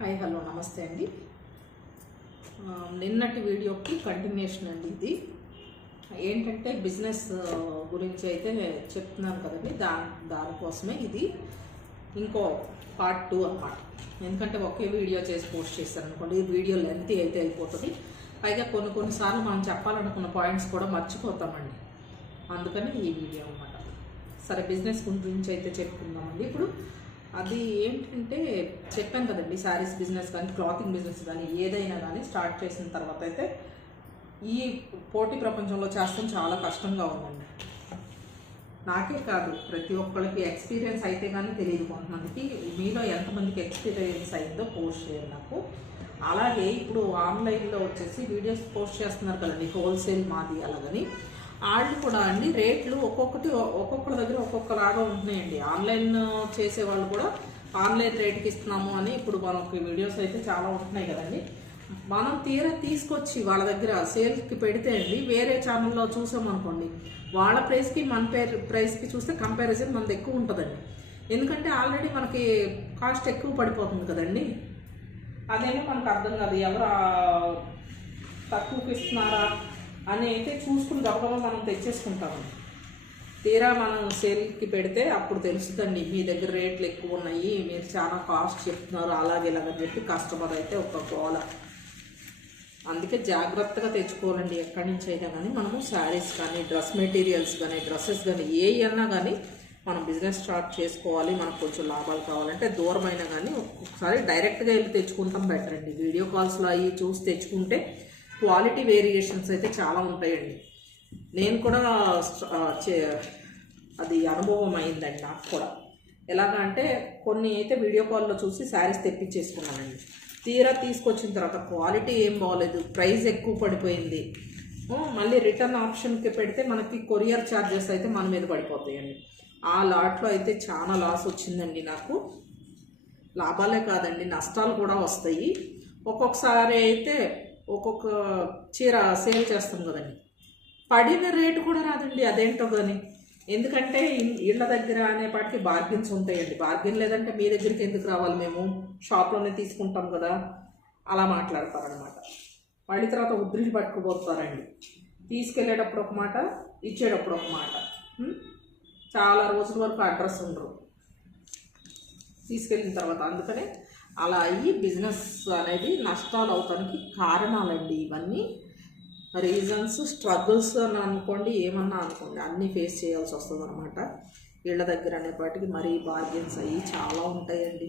Hi hello నమస్తే అండి. నిన్నటి వీడియోకి కంటిన్యూషన్ అండి. ఇది ఏంటంటే బిజినెస్ గురించి అయితే చెప్తున్నాను కదండి. దానికోసమే ఇది ఇంకో పార్ట్ 2 అన్నమాట. ఎందుకంటే ఒకే వీడియో చేసి పోస్ట్ చేశాను అనుకోండి, ఈ వీడియో లెంత్ అయితే అయిపోతుంది. పైగా కొన్నిసార్లు మనం చెప్పాలనుకున్న పాయింట్స్ కూడా మర్చిపోతామండి. అందుకని ఈ వీడియో అన్నమాట. సరే, బిజినెస్ గురించి అయితే చెప్పుకుందామండి. ఇప్పుడు అది ఏంటంటే చెప్పాను కదండి, శారీస్ బిజినెస్ కానీ క్లాతింగ్ బిజినెస్ కానీ ఏదైనా కానీ స్టార్ట్ చేసిన తర్వాత అయితే ఈ పోటీ ప్రపంచంలో చేస్తాం చాలా కష్టంగా ఉందండి. నాకే కాదు, ప్రతి ఒక్కరికి ఎక్స్పీరియన్స్ అయితే కానీ తెలియదు. కొంతమందికి మీలో ఎంతమందికి ఎక్స్పీరియన్స్ అయిందో పోస్ట్ చేయండి నాకు. అలాగే ఇప్పుడు ఆన్లైన్లో వచ్చేసి వీడియోస్ పోస్ట్ చేస్తున్నారు కదండి, హోల్సేల్ మాది అలాగని. వాళ్ళు కూడా అండి రేట్లు ఒక్కొక్కరి దగ్గర ఒక్కొక్కలాగా ఉంటున్నాయండి. ఆన్లైన్ చేసే వాళ్ళు కూడా ఆన్లైన్ రేట్కి ఇస్తున్నాము అని ఇప్పుడు మనకి వీడియోస్ అయితే చాలా ఉంటున్నాయి కదండి. మనం తీసుకొచ్చి వాళ్ళ దగ్గర సేల్కి పెడితే అండి, వేరే ఛానల్లో చూసామనుకోండి, వాళ్ళ ప్రైస్కి మన ప్రైస్కి చూస్తే కంపారిజన్ మనది ఎక్కువ ఉంటుందండి. ఎందుకంటే ఆల్రెడీ మనకి కాస్ట్ ఎక్కువ పడిపోతుంది కదండి. అదేమో మనకు అర్థం కాదు, ఎవరు తక్కువకి ఇస్తున్నారా అని అయితే చూసుకుని గబగబా మనం తెచ్చేసుకుంటాము. తీరా మనం సేల్కి పెడితే అప్పుడు తెలుస్తుందండి, మీ దగ్గర రేట్లు ఎక్కువ ఉన్నాయి, మీరు చాలా కాస్ట్ చెప్తున్నారు అలాగే ఇలాగని చెప్పి కస్టమర్ అయితే ఒక గోల. అందుకే జాగ్రత్తగా తెచ్చుకోవాలండి. ఎక్కడి నుంచి అయినా కానీ మనము శారీస్ కానీ డ్రెస్ మెటీరియల్స్ కానీ డ్రెస్సెస్ కానీ ఏ అన్నా కానీ మనం బిజినెస్ స్టార్ట్ చేసుకోవాలి. మనకు కొంచెం లాభాలు కావాలంటే దూరమైనా కానీ ఒకసారి డైరెక్ట్గా వెళ్ళి తెచ్చుకుంటాం బెటర్ అండి. వీడియో కాల్స్లో అవి చూసి తెచ్చుకుంటే క్వాలిటీ వేరియేషన్స్ అయితే చాలా ఉంటాయండి. నేను కూడా అది అనుభవం అయిందండి నాకు కూడా. ఎలాగా అంటే కొన్ని అయితే వీడియో కాల్లో చూసి శారీస్ తెప్పించేసుకున్నానండి. తీరా తీసుకొచ్చిన తర్వాత క్వాలిటీ ఏం బాగోలేదు, ప్రైస్ ఎక్కువ పడిపోయింది. మళ్ళీ రిటర్న్ ఆప్షన్కి పెడితే మనకి కొరియర్ ఛార్జెస్ అయితే మన మీద పడిపోతాయండి. ఆ లాట్లో అయితే చాలా లాస్ వచ్చిందండి నాకు. లాభాలే కాదండి, నష్టాలు కూడా వస్తాయి. ఒక్కొక్కసారి అయితే ఒక్కొక్క చీర సేల్ చేస్తాం కదండి, పడిన రేటు కూడా రాదండి. అదేంటో కానీ, ఎందుకంటే ఇళ్ళ దగ్గర అనేపాటికి బార్గెన్స్ ఉంటాయండి. బార్గెన్ లేదంటే మీ దగ్గరికి ఎందుకు రావాలి, మేము షాప్లోనే తీసుకుంటాం కదా, అలా మాట్లాడతారనమాట. మళ్ళీ తర్వాత ఉద్రిని పట్టుకుపోతారండి. తీసుకెళ్ళేటప్పుడు ఒక మాట, ఇచ్చేటప్పుడు ఒక మాట. చాలా రోజుల వరకు అడ్రస్ ఉండరు తీసుకెళ్ళిన తర్వాత. అందుకనే అలా అయ్యి బిజినెస్ అనేది నష్టాలు అవటానికి కారణాలండి ఇవన్నీ. రీజన్స్, స్ట్రగుల్స్ అని అనుకోండి, ఏమన్నా అనుకోండి, అన్నీ ఫేస్ చేయాల్సి వస్తుంది అనమాట. ఇళ్ళ దగ్గర అనేపాటికి మరీ బార్గెన్స్ అయ్యి చాలా ఉంటాయండి.